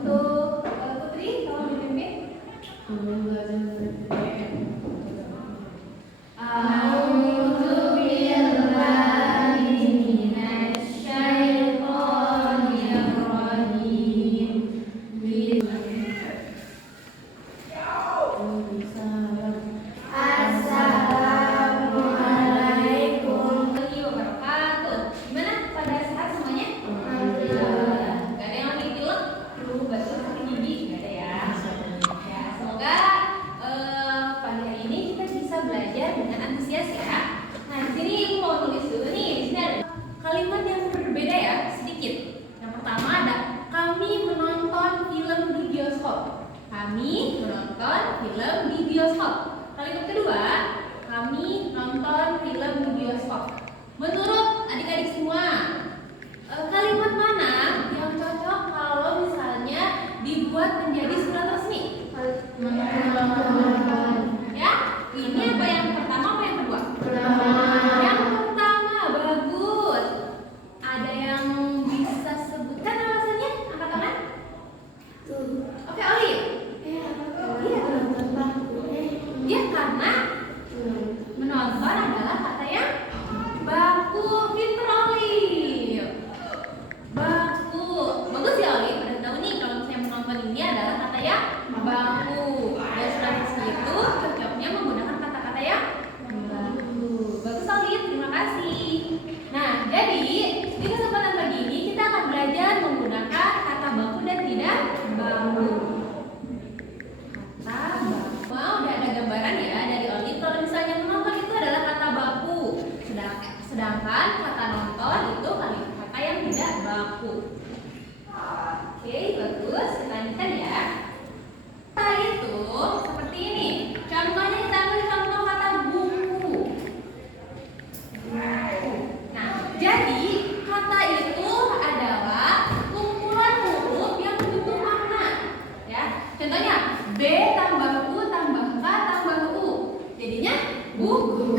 Untuk Putri, tolong dipimpin. Kalimat yang berbeda ya, sedikit. Yang pertama ada kami menonton film di bioskop. Kami menonton film di bioskop. Kalimat kedua, kami nonton film di bioskop. Menurut adik-adik semua, kalimat mana yang cocok kalau misalnya dibuat menjadi surat resmi? Ya, ini apa yang pertama apa yang kedua? Yang pertama, bagus. Ada yang bisa sebutkan alasannya? Angkat tangan. Oke, Oli. Iya, karena menonton adalah kata yang baku. Pinter Oli. Baku. Bagus ya Oli. Udah tahu nih kalau misalnya menonton ini adalah kata yang baku. Dan surat resmi itu cocoknya menggunakan kata-kata yang baku. Bagus Oli, terima kasih. Nah, jadi di kesempatan pagi ini kita akan belajar menggunakan kata baku dan tidak baku. Kata baku. Wow, udah ada gambaran ya dari Oli. Kalau misalnya menonton itu adalah kata baku. Sedangkan kata nonton itu kata yang tidak baku. Oke, bagus. Kita lanjutkan ya. Kata itu seperti ini. Contohnya kita ambil contoh kata buku. Nah, jadi kata itu adalah kumpulan huruf yang membentuk makna. Ya, contohnya B tambah U tambah K tambah U. Jadinya buku.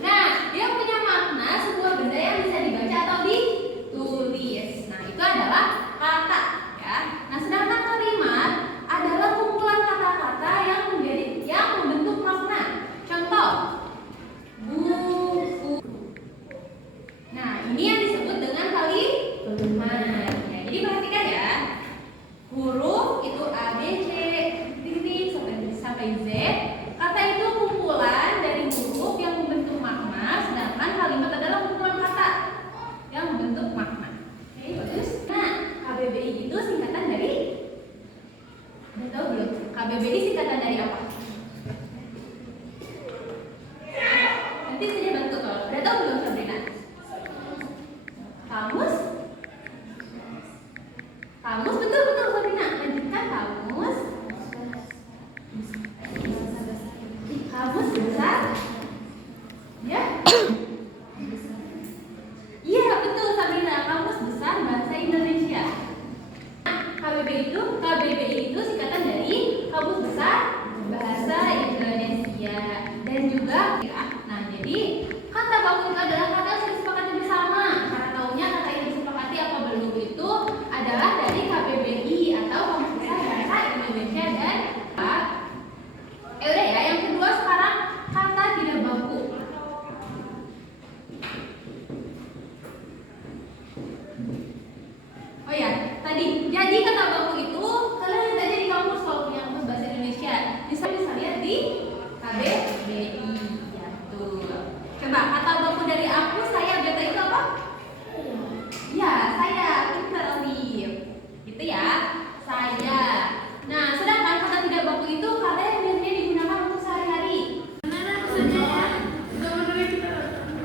Nah, dia punya makna sebuah benda yang bisa dibaca atau ditulis. Nah, itu adalah kata. Ya. Nah, sedangkan kalimat adalah kumpulan kata-kata yang membentuk makna. Contoh, buku. Nah, ini yang disebut dengan kalimat. Ya, jadi perhatikan ya. Huruf itu A, B, C, titik sampai Z. Kata itu kumpulan dari huruf yang membentuk makna, sedangkan kalimat adalah kumpulan kata yang membentuk makna. Oke, bagus. Nah, KBBI itu singkatan dari, udah tahu belum? KBBI singkatan dari apa? Nanti saya bantu kalau udah tahu belum Sabrina? Kamus? Kamus, betul Sabrina. Lanjutkan kamus. Kamus besar? Ya? Iya, betul Sabrina. Kamus besar bahasa Indonesia. Nah, KBBI itu singkatan dari Kamus Besar Bahasa Indonesia. Dan juga ya. Nah, jadi kata baku itu adalah kata yang sudah disepakati bersama. Cara taunya kata yang disepakati apa belum itu adalah dari KBBI atau Kamus Besar Bahasa Indonesia dan udah ya, yang kedua sekarang kata tidak baku. Oh ya, tadi jadi kata baku itu kalian lihat aja di kamus kalau punya kamus bahasa Indonesia. Bisa lihat di KBBI. Ya tuh. Coba kata baku dari aku, saya, beta itu apa? Ya, saya. Pintar Olive. Gitu ya, saya. Nah, sedangkan kata tidak baku itu kata yang biasanya digunakan untuk sehari-hari. Mana maksudnya ya?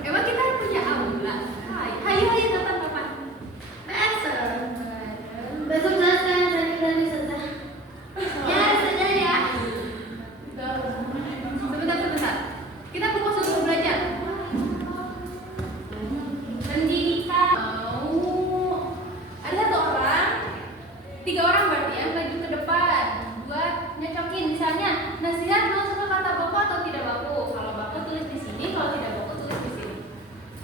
Emang kita punya aula. Hayo datang kapan? Besok selesai tadi sudah. Ya, sudah ya. Sebentar. Kita fokus dulu belajar. Pendidikan mau ada 1 orang, 3 orang berarti ya, maju ke depan buat nyocokin misalnya nasihat mau suka kata baku atau tidak baku. Kalau baku tulis di sini, kalau tidak baku tulis di sini.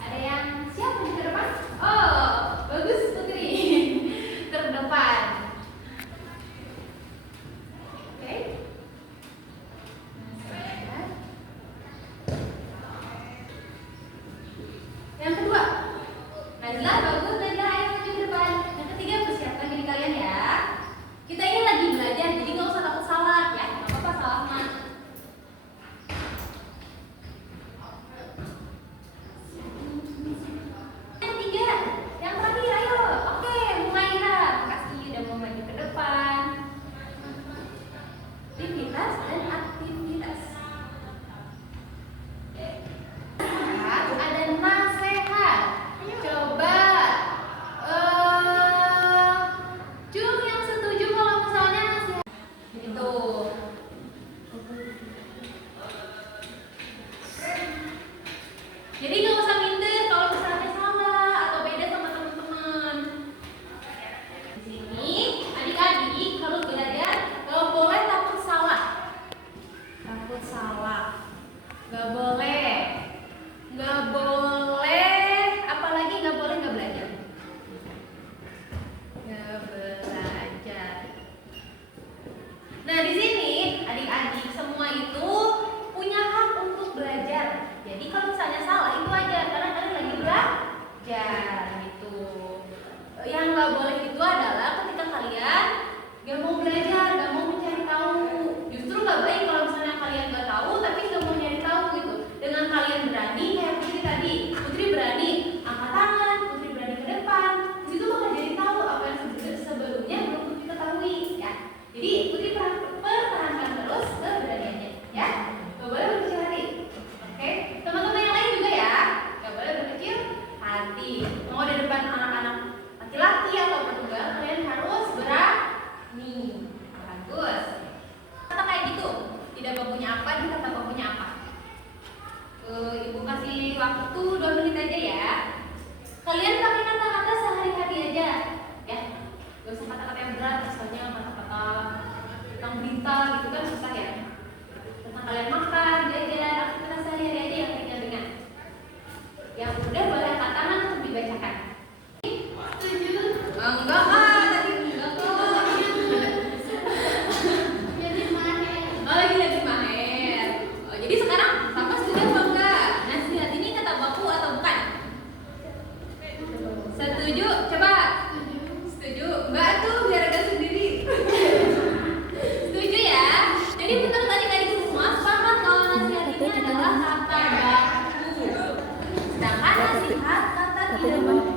Ada yang siap maju ke depan? Oh, bagus Putri. Terdepan. Gak mau belajar, gak mau mencari tahu. Justru gak baik kalau misalnya kalian gak tahu tapi gak mau nyari tahu gitu. Dengan kalian berani kayak Putri tadi, Putri berani angkat tangan, Putri berani ke depan, itu bakal jadi tahu apa yang sebelumnya belum Putri ketahui ya. Jadi Putri pertahankan terus keberaniannya ya. Gak boleh berkecil hati. Oke, teman-teman yang lain juga ya. Gak boleh berkecil hati. Mau di depan anak-anak laki-laki atau tunggal, kalian harus berani. Bagus. Kata kayak gitu. Tidak bambunya apa, di kata bambunya apa. Ibu kasih waktu 2 menit aja ya. Kalian pakai kata-kata sehari-hari aja, ya. Gak usah kata-kata yang berat, misalnya kata-kata tentang berita gitu kan susah ya. Tentang kalian makan, jajan, aktivitas sehari-hari aja yang ringan-ringan. Yang udah boleh angkat tangan untuk dibacakan. Setuju. Enggak ah, tadi enggak kok. Jadi mana? Oh, lagi Maher. Oh, jadi sekarang sama sudah apa enggak? Nasihat ini kata baku atau bukan? Setuju? Coba. Setuju? Enggak tuh, biar agak sendiri. Setuju ya? Jadi betul tadi semua sepakat kalau nasihat ini adalah kata baku. Sedangkan nasihat kata tidak baku.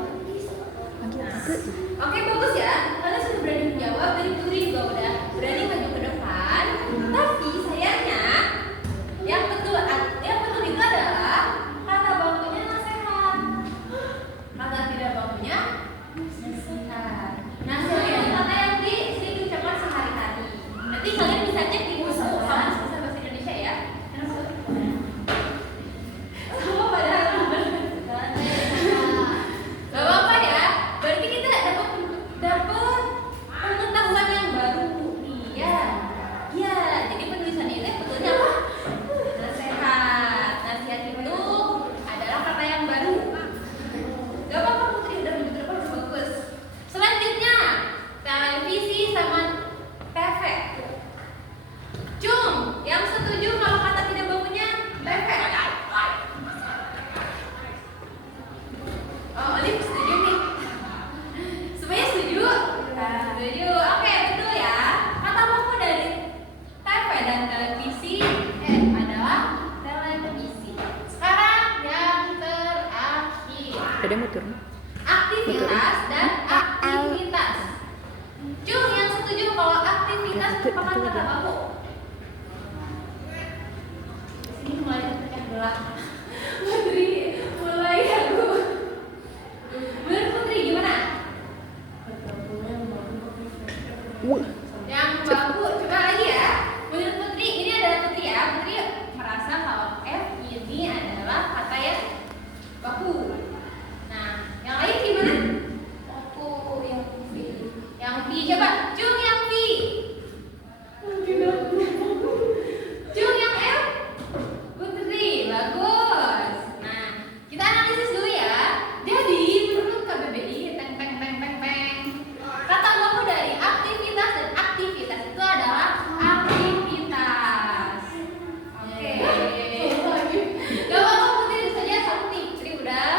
Oke, bagus ya. Kalian sudah berani menjawab, dari Putri juga udah berani maju ke depan. Tapi sayangnya yang betul itu adalah kata bakunya nasihat. Kata tidak bakunya nasihat. Nasihat itu kata yang sering diucapkan sehari-hari. Nanti kalian bisa cek di buku Kamus Besar Bahasa Indonesia ya. Semua pada gak apa-apa ya. Berarti kita dapat pengetahuan yang baru nih ya. Ya, jadi penulisan ini betulnya apa? Nasihat. Nasihat itu adalah kata yang baru. Gak apa-apa Putri, udah minggu depan udah bagus. Selanjutnya, televisi sama TV. Cung, yang setuju kalau kata tidak bakunya TV? Oh, Olip setuju nih. Semuanya setuju? Setuju. Oke, betul ya. Kata baku dari TV dan televisi adalah televisi. Sekarang yang terakhir. Ada motor. Aktivitas dan aktivitas. Cung, yang setuju kalau aktivitas merupakan kata baku? Di sini mulai terpecah belah. Putri, mulai aku. Menurut Putri gimana? Yang baku, coba lagi ya. Menurut Putri, ini adalah Putri ya. Putri merasa kalau F ini adalah kata yang baku. Nah, yang lain gimana? Aku yang V. Yang V, coba. Cung yang V. Cung yang F. Putri, bagus. Nah, kita analisis dulu ya. Jadi, menurut KBBI, kata baku dari aktivitas dan aktivitas itu adalah aktivitas. Oke. Gak apa-apa Putri, itu saja satu nih. Putri udah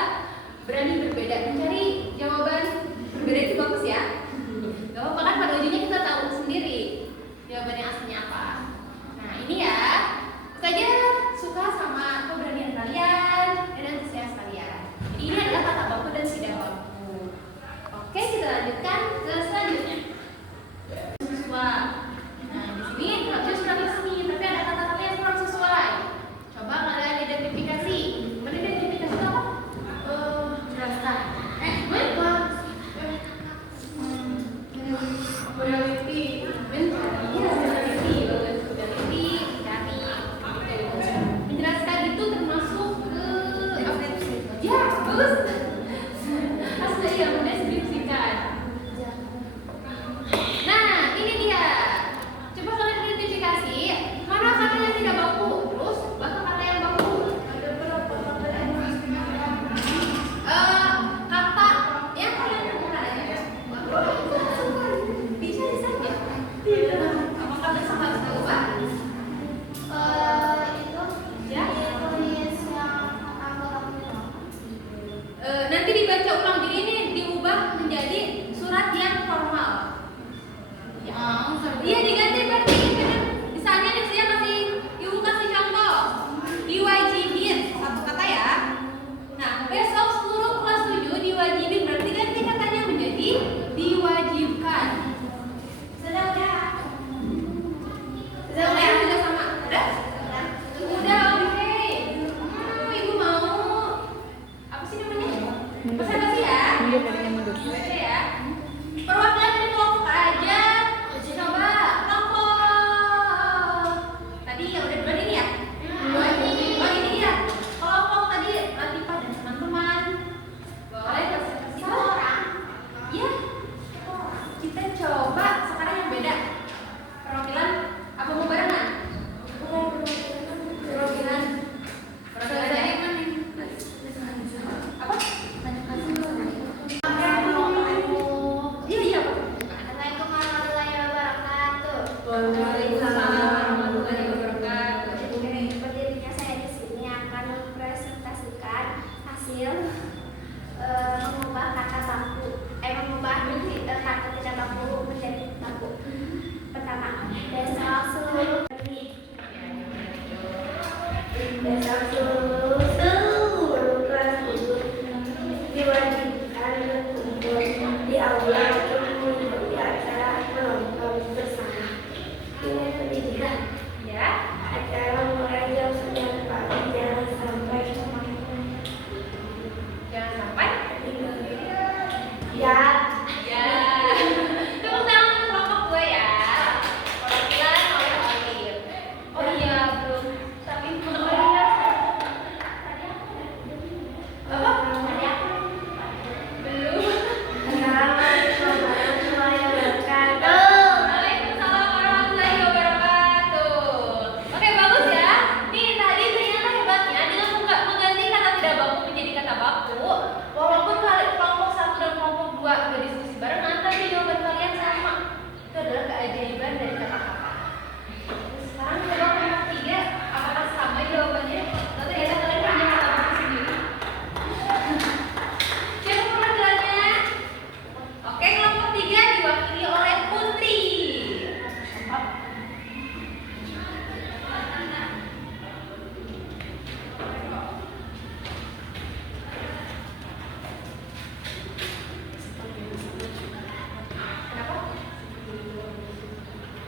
berani berbeda, mencari jawaban berbeda itu bagus ya. Gak apa-apa kan pada ujungnya kita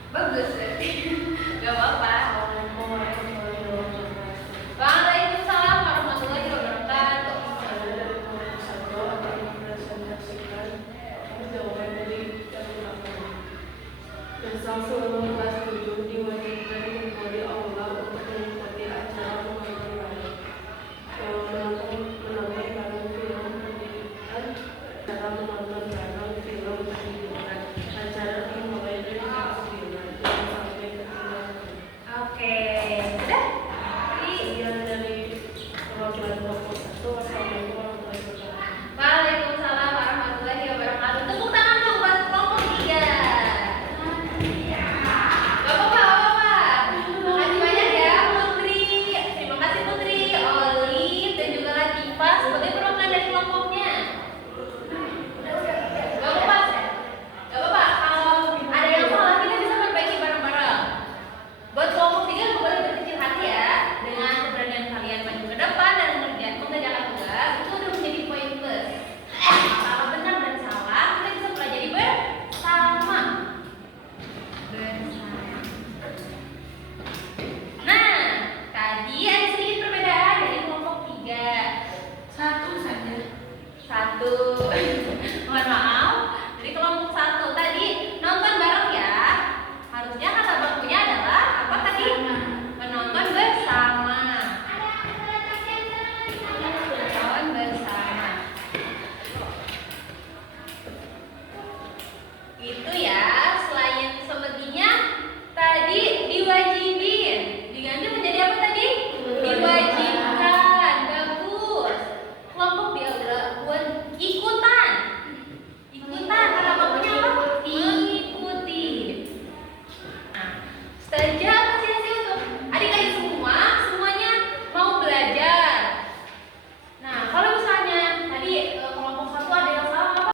Bagus ya. Gak apa-apa. Waalaikumsalam warahmatullahi wabarakatuh. Jawaban dari yang 8. Dan langsung